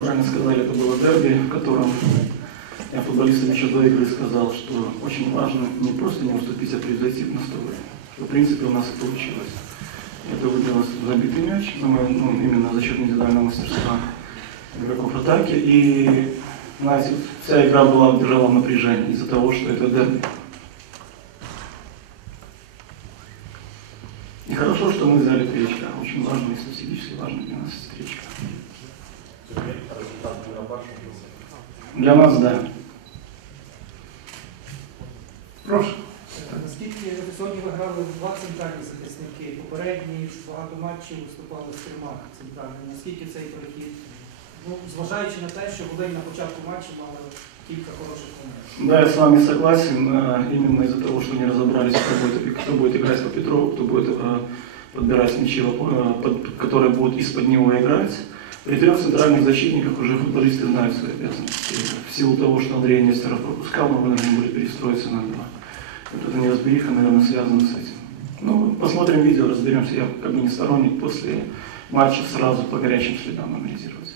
Правильно сказали, это было дерби, в котором я футболистам еще до игры сказал, что очень важно не просто не уступить, а превзойти в настое. Что, в принципе, у нас и получилось. Это вылилось в забитый мяч, ну, именно за счет индивидуального мастерства игроков атаки. И, знаете, вся игра была держала в напряжении из-за того, что это дерби. И хорошо, что мы взяли три очка. Очень важно и стратегически важно для нас три очка. Для нас, да. Прошу. Наскільки ви сьогодні ви грали два центральні захисники, попередні багато матчів виступали з трьома центральними. Наскільки цей перехід? Ну, зважаючи на те, що Волинь на початку матчу мали кілька хороших моментів. Да, я с вами согласен. Именно из-за того, что не разобрались, кто будет, кто будет играть по Петрову, кто будет а, подбирать мячи, под- которые будут из-под него играть. При трех центральных защитниках уже футболисты знают свои обязанности. В силу того, что Андрей Нестеров пропускал, мы вынуждены были перестроиться на два. Вот эта неразбериха, наверное, связана с этим. Ну, посмотрим видео, разберемся. Я как бы не сторонник после матча сразу по горячим следам анализировать.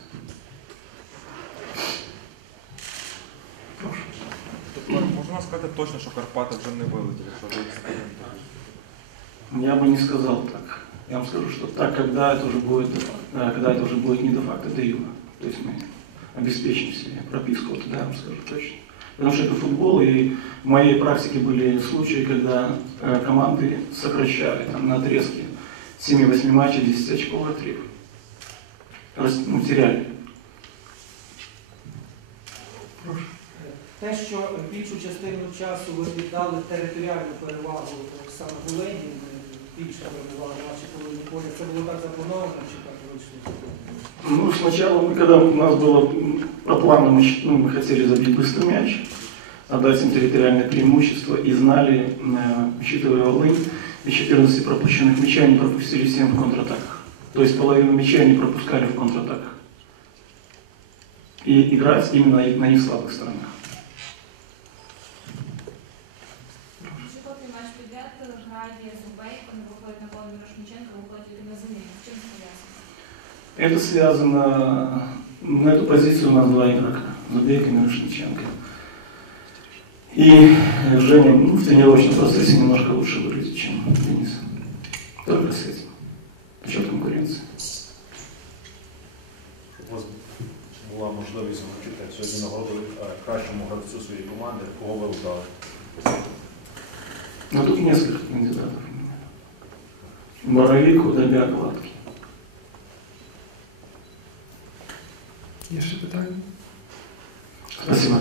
Прошу. Можна сказати точно, що Карпати вже не вилетіли, ви? Я бы не сказал так Я вам скажу, что так, когда это уже будет, э, когда это уже будет не де-факто, де юра. То есть мы обеспечим себе прописку, вот, да, я вам скажу точно. Потому что это футбол, и в моей практике были случаи, когда э, команды сокращали там, на отрезке 7-8 матчей 10 очковый отрыв. Рас- Ну, теряли. Прошу. Те, що більшу частину часу ви віддали територіальну перевагу саме Волині, більше перебували в нашій половині поля, це було так заплановано чи так вийшло? Ну, сначала, мы, когда у нас было м, по плану, мы, щ- ну, мы хотели забить быстрый мяч, отдать им территориальное преимущество и знали, э, учитывая Волынь, из 14 пропущенных мячей они пропустили 7 в контратаках. То есть половину мячей они пропускали в контратаках. И играть именно на их слабых сторонах. підряд грає Зубейко, не виходить на поле Мірошниченко, виходить на заміну. З чим це пов'язано? Это связано, на эту позицию у нас два игрока, Зубейко и Мирошниченко. И Женя ну, в тренировочном процессе немножко лучше выглядит, чем Денис. Только с этим. За счет конкуренции. Щоб у вас була можливість вручити сьогодні нагороду е, кращому гравцю своєї команди, кого ви обрали? Но тут несколько кандидатов. Боровик, Удобяк, Гладкий. Є ще питання? Спасибо.